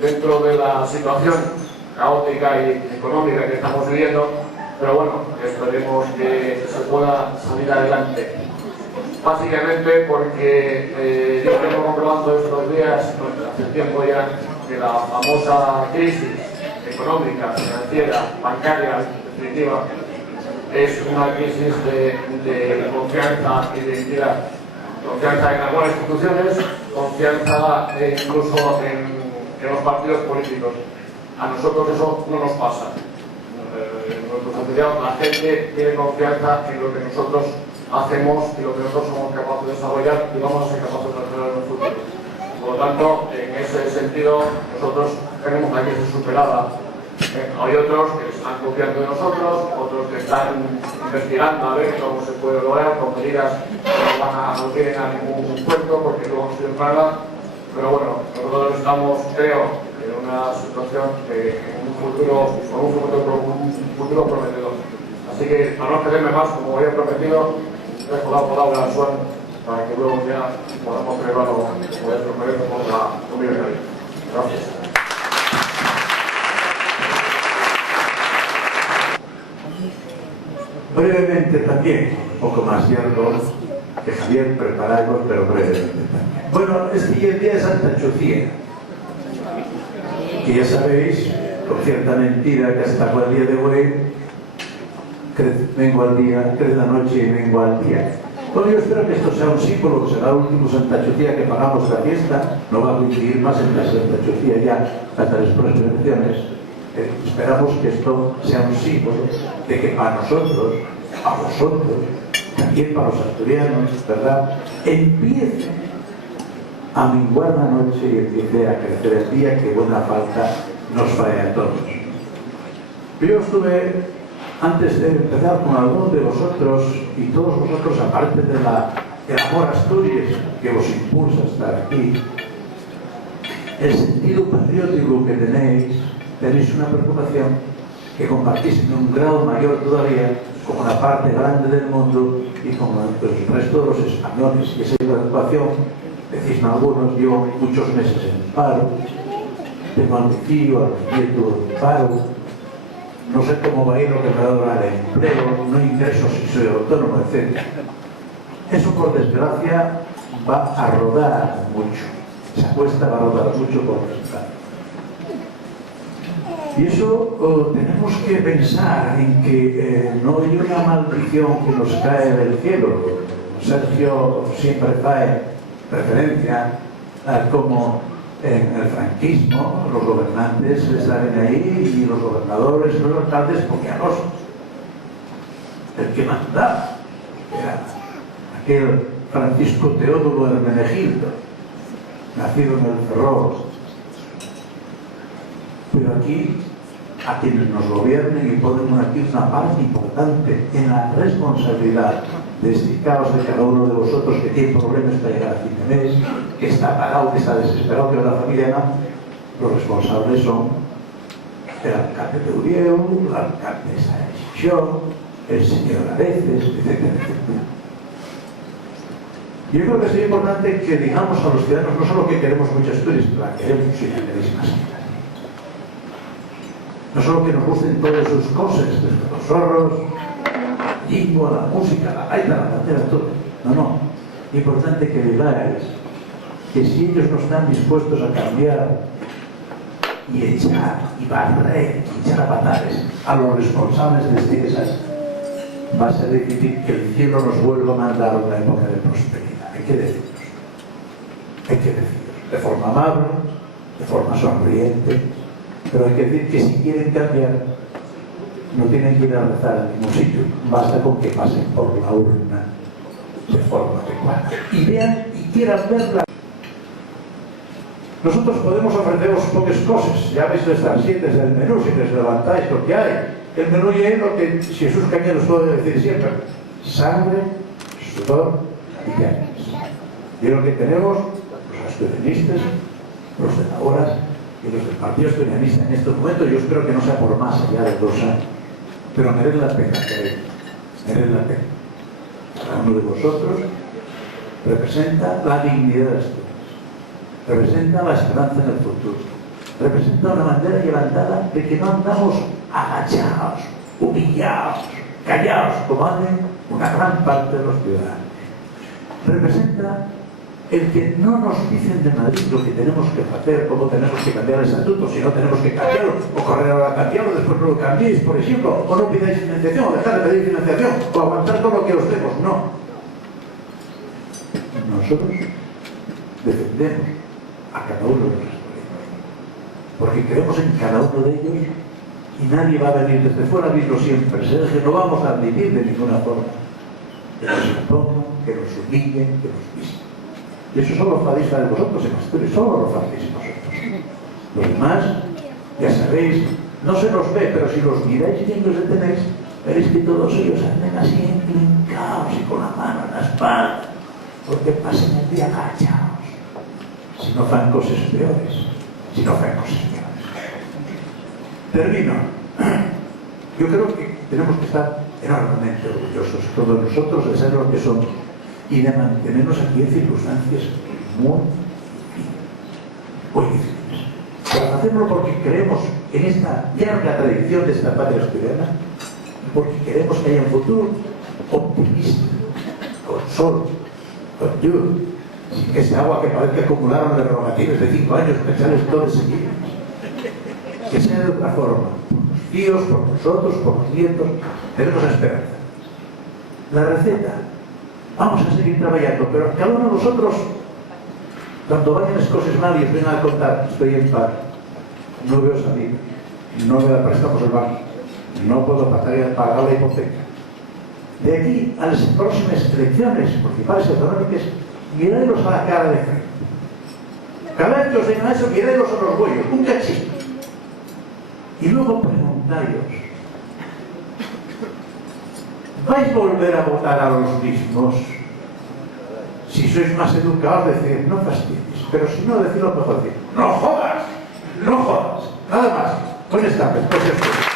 dentro de la situación caótica y económica que estamos viviendo, pero bueno, esperemos que se pueda salir adelante. Básicamente porque yo vengo comprobando estos días, hace tiempo ya, que la famosa crisis económica, financiera, bancaria, en definitiva, es una crisis de confianza y de identidad. Confianza en algunas instituciones, confianza incluso en los partidos políticos. A nosotros eso no nos pasa. En nuestro asociados la gente tiene confianza en lo que nosotros hacemos y lo que nosotros somos capaces de desarrollar y vamos a ser capaces de hacer en el futuro. Por lo tanto, en ese sentido, nosotros tenemos la crisis superada. Hay otros que están confiando en nosotros, otros que están investigando a ver cómo se puede lograr con medidas que no tienen a ningún cuento porque no hemos sido nada. Pero bueno, nosotros estamos, creo, en una situación de con un futuro prometedor. Así que, para no extenderme más, como había prometido, dejo la palabra a Suan para que luego ya podamos prepararlo con la comunidad. Gracias. Brevemente también, un poco más largo que Javier, preparamos, pero brevemente también. Bueno, es que el día de Santa Chocía, que ya sabéis, con cierta mentira que hasta el día de hoy, vengo al día, crece la noche y vengo al día. Bueno, yo espero que esto sea un símbolo, que será el último Santa Chocía que pagamos la fiesta, no va a coincidir más en la Santa Chocía ya hasta las próximas elecciones. Esperamos que esto sea un símbolo de que para nosotros, a vosotros, también para los asturianos, ¿verdad?, empiece a menguar la noche y empiece a crecer el día, que buena falta nos fae a todos. Yo estuve, antes de empezar con algunos de vosotros, y todos vosotros, aparte del amor a Asturias que os impulsa a estar aquí, el sentido patriótico que tenéis una preocupación que compartís en un grado mayor todavía con una parte grande del mundo y con el resto de los españoles. Y esa preocupación, decís algunos, llevo muchos meses en paro, tengo a mi tío, a mi nieto en paro, no sé cómo va a ir lo que me va a durar el empleo, no ingreso si soy autónomo, etc. Eso, por desgracia, va a rodar mucho. Esa apuesta va a rodar mucho por resultado. Y eso tenemos que pensar en que no hay una maldición que nos cae del cielo. Sergio siempre trae referencia a cómo en el franquismo los gobernantes salen ahí y los gobernadores, los alcaldes, poníanos. El que mandaba era aquel Francisco Teodulo Hermenegildo, nacido en el Ferrol. Pero aquí, a quienes nos gobiernen y ponen aquí una parte importante en la responsabilidad de este caos de cada uno de vosotros que tiene problemas para llegar a fin de mes, que está parado, que está desesperado, que la familia no, los responsables son el alcalde de Urieu, la alcaldesa de Xixón, el señor Areces, etcétera, etcétera. Yo creo que es importante que digamos a los ciudadanos no solo que queremos muchas Asturias, pero la queremos y la queréis más. No solo que nos gusten todas sus cosas, desde los zorros, la lengua, la música, la gaita, la bandera, todo. No, no. Es importante que digáis que si ellos no están dispuestos a cambiar y echar, y barrer, y echar a patadas a los responsables de este desastre, va a ser difícil que el cielo nos vuelva a mandar una época de prosperidad. Hay que deciros. Hay que deciros. De forma amable, de forma sonriente. Pero hay que decir que si quieren cambiar, no tienen que ir a rezar al mismo sitio. Basta con que pasen por la urna de forma adecuada. Y vean y quieran verla. Nosotros podemos ofreceros pocas cosas. Ya veis estas 7 del menú, si les levantáis lo que hay. El menú ya es lo que Jesús Cañeros puede decir siempre. Sangre, sudor y llagas. Y lo que tenemos, los asturianistas, los de la hora, y los del Partido Asturianista en estos momentos, yo espero que no sea por más allá de 2 años, pero merece la pena, merece la pena. Cada uno de vosotros representa la dignidad de Asturias, representa la esperanza en el futuro, representa una bandera levantada de que no andamos agachados, humillados, callados, como hacen una gran parte de los ciudadanos. Representa el que no nos dicen de Madrid lo que tenemos que hacer, cómo tenemos que cambiar el estatuto, si no tenemos que cambiarlo, o correr ahora a cambiarlo, después no lo cambiéis, por ejemplo, o no pidáis financiación, o dejar de pedir financiación, o aguantar todo lo que os demos. No. Nosotros defendemos a cada uno de los estudiantes, porque creemos en cada uno de ellos y nadie va a venir desde fuera a verlo siempre. Que no vamos a admitir de ninguna forma que nos impongan, que nos humillen, que nos pisen. Y eso solo lo hacéis de vosotros en Asturias, solo lo hacéis vosotros. Los demás, ya sabéis, no se los ve, pero si los miráis bien que os detenéis, veréis que todos ellos anden así enclincados y con la mano en la espalda, porque pasen el día agachados. Si no fan cosas peores, si no fan cosas peores. Termino. Yo creo que tenemos que estar enormemente orgullosos, todos nosotros, de ser lo que somos y de mantenernos aquí en circunstancias muy difíciles. Pero hacemos porque creemos en esta larga tradición de esta patria asturiana y porque queremos que haya un futuro optimista, con sol, con lluvia, sin que ese agua que parece que acumularon prerrogativas de 5 años, pensarles todos seguidos. Que sea de otra forma, por los tíos, por nosotros, por los nietos, tenemos esperanza. La receta, vamos a seguir trabajando, pero cada uno de nosotros, cuando vayan las cosas mal y os vengan a contar, estoy en paro, no veo salir, no me da préstamos el banco, no puedo pagar la hipoteca. De aquí a las próximas elecciones municipales y autonómicas, miradlos a la cara de frente. Cada vez que os digan eso, miradlos a los huellos, un cachín. Y luego preguntaros, ¿vais a volver a votar a los mismos? Si sois más educados, decir, no fastidies, pero si no, decir lo mejor, decir, no jodas, nada más. Buenas tardes, gracias.